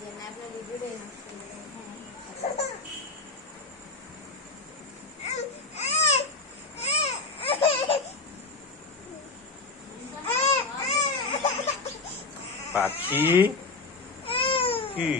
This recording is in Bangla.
দিয়ে না, আপনার ভিডিওটাই নষ্ট হয়ে যাবে। পাখি কি